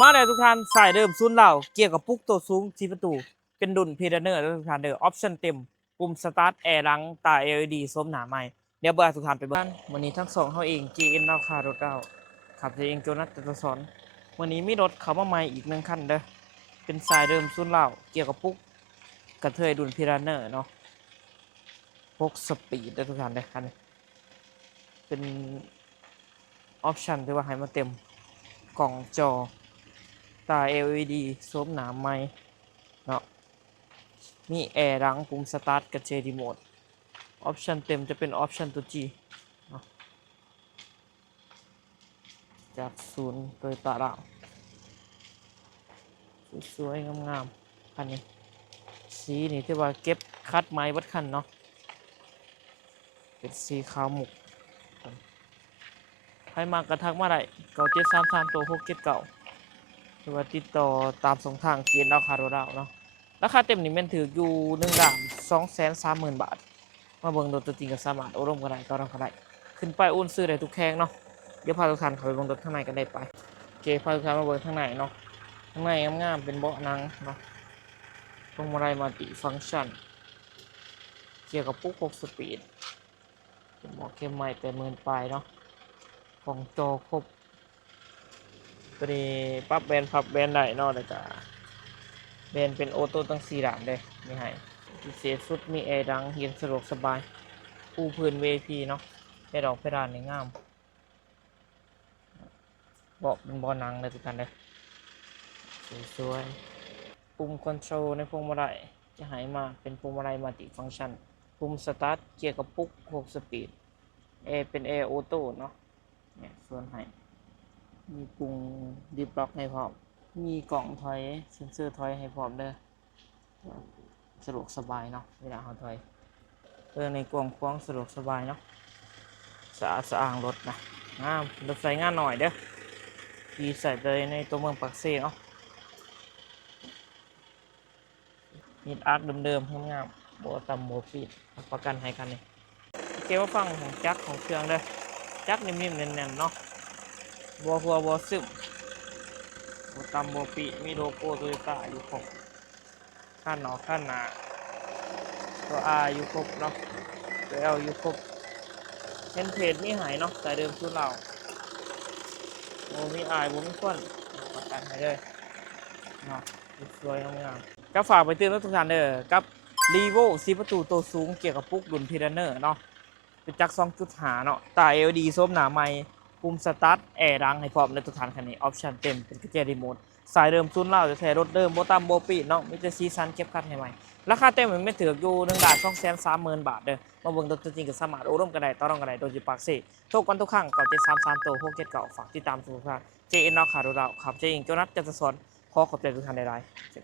มาเลยทุกท่านสายเดิมซุนเหล่าเกี่ยวกับปุ๊กตัวสูงสีประตูเป็นดุนพีเดเนอร์ทุกท่านเด้อออปชั่นเต็มปุ่มสตาร์ทแอร์หลังตา LED ส้มหนาใหม่เดี๋ยวเบอร์ทุกท่านไปเบิ่งวันนี้ทั้งสองเขาเอง GN เราคารถเราขับเองโจนัสตะสอนวันนี้มีรถเขามาใหม่อีก1 คันเด้อเป็นสายเดิมซุนเหล่าเกี่ยวกับปุ๊กกระเทยดุนพีเดเนอร์เนาะ6 สปีดเด้อทุกท่านเด้อคันนี้เป็นออปชั่นที่ว่าให้มาเต็มกล่องจอตา LED โซมหนาไม้เนาะมีแอร์รังปุ่มสตาร์ทกับเจดีโหมดออปชันเต็มจะเป็นออปชันตัว G เนาะจากศูนย์โดยตาเราสวยๆงามๆคันนี้สีนี่ที่ว่าเก็บคัดไม้วัดคันเนาะเป็นสีขาวหมุกใครมากระทักมาได้9733ตัว679หรือว่าติดต่อตามสองทางเกียนราคาโดดาวเนาะราคาเต็มนี่แม่นถืออยู่1,230,000 บาทมาเบิ่งรถตัวจริงกับสามารถโอ้ร่มกันได้ก็ร่มกันได้ขึ้นไปอุ่นซื้อได้ทุกแข้งเนาะเดี๋ยวพาทุกท่านเข้าไปเบิ่งรถข้างในกันได้ไปโอเคพาทุกท่านมาเบิ่งข้างในเนาะข้างในงามๆเป็นเบาะหนังเนาะพวงมาลัยมัลติฟังก์ชันเกี่ยวกับปุ๊ก6 สปีดเป็นหมอเข้มใหม่80,000 ปลายเนาะของจอครบตัวนี้ปรับแบนพับแบนได้เนาะแล้วก็แบนเป็นออโต้ตั้ง4 ด่านเลยมีให้พิเศษสุดมีแอร์ดังเย็นสะดวกสบายปูพื้น VIP เนาะเพดอกเพดานในงามเบาะเป็นเบาะหนังเลยทุกท่านเลยสวยๆปุ่มคอนโทรลในพวงมาลัยจะหายมาเป็นพวงมาลัยมัลติฟังก์ชันปุ่มสตาร์ทเกียร์กับปุ๊ก6 สปีดแอร์เป็นแอร์ออโต้เนาะเนี่ยส่วนให้มีปุ่มดิฟล็อกให้พร้อมมีกล่องถอยเซ็นเซอร์ถอยให้พร้อมเด้อสะดวกสบายเนาะเวลาเราถอยในกล่องฟ้องสะดวกสบายเนาะสะอาดสะอ้างรถนะงามรถไฟงานหน่อยเด้อดีใส่เลยในตัวเมืองปักเซ่เนาะมีอาร์ตเดิมๆงามๆโบตัมโบฟีดประกันให้กันนี่เกี่ยวกับฟังของจักของเครื่องเด้อจักนิ่มๆแน่นๆเนาะบัวหัวบัวซึมโบตัมโบฟีดมีโลโก้โตโยต้าอยู่ครบขั้นหนอขั้นหนาตัว R อยู่ครบเนาะตัว L อยู่ครบเห็นเพจมีหายเนาะแต่เดิมชุดเราโมมีอายโมมีคนประกันให้เลยเนาะสวยงามก็ฝากไปเตือนทุกท่านเด้อกับรีโวสีประตูตัวสูงเกี่ยวกับปุ๊กดุนพีเดเนอร์เนาะเป็นจักร2.5เนาะตา LED ส้มหนาไม้ปุ่มสตาร์ทแอร์ดังให้พร้อมในทุกท่านคันนี้ออปชั่นเต็มเป็นกระเจี๊ยรีโมทสายเดิมซุนเล่าจะใช้รถเดิมโบตัมโบปีเนาะมีแต่ซีซันเก็บคัดให้ใหม่ราคาเต็มมันไม่ถืออยู่1,230,000 บาทเด้อมาเบิ่งตัวจริงกับสมาร์ทโอ้ร่มกันได้ต่อรองกันได้โดยจิปากเซ่โทรกันทุกครั้ง9733ตัว679ฝากติดตามทุกท่านเจเอ็นเราขาดูเราขับเจเองโจนัสจะสอนขอขอบใจทุกท่านใดๆ